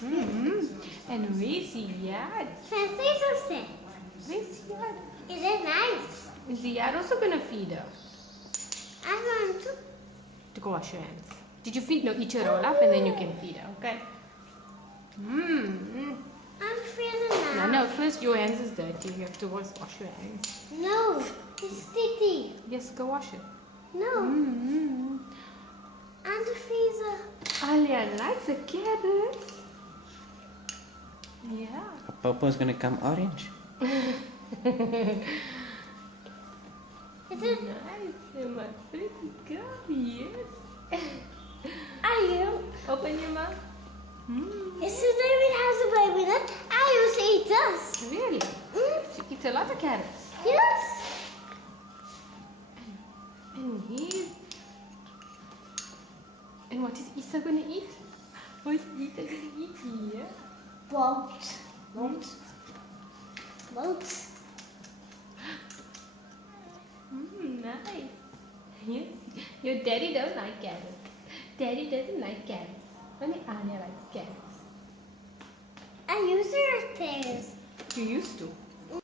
And where's Ziyad? Can I say something? Where's Ziyad? Is it nice? Is Ziyad also gonna feed her? I want To go wash your hands. Did you feed? No, eat your roll up and then you can feed her, okay? I'm feeling now. No, first your hands is dirty. You have to wash your hands. No, it's sticky. Yes, go wash it. No. And the freezer. Aalia likes the carrots. Yeah. Papa's gonna come orange. Is it? Nice, my pretty girl, yes. Are you? Open your mouth. Yesterday we has a baby that I used to eat this. Really? She eats a lot of carrots. Yes. And here. And what is Isa gonna eat? What is Isa gonna eat here? Boat. Nice. Yes. Your daddy doesn't like carrots. Daddy doesn't like carrots. Only Aalia likes carrots. I used to eat things. You used to.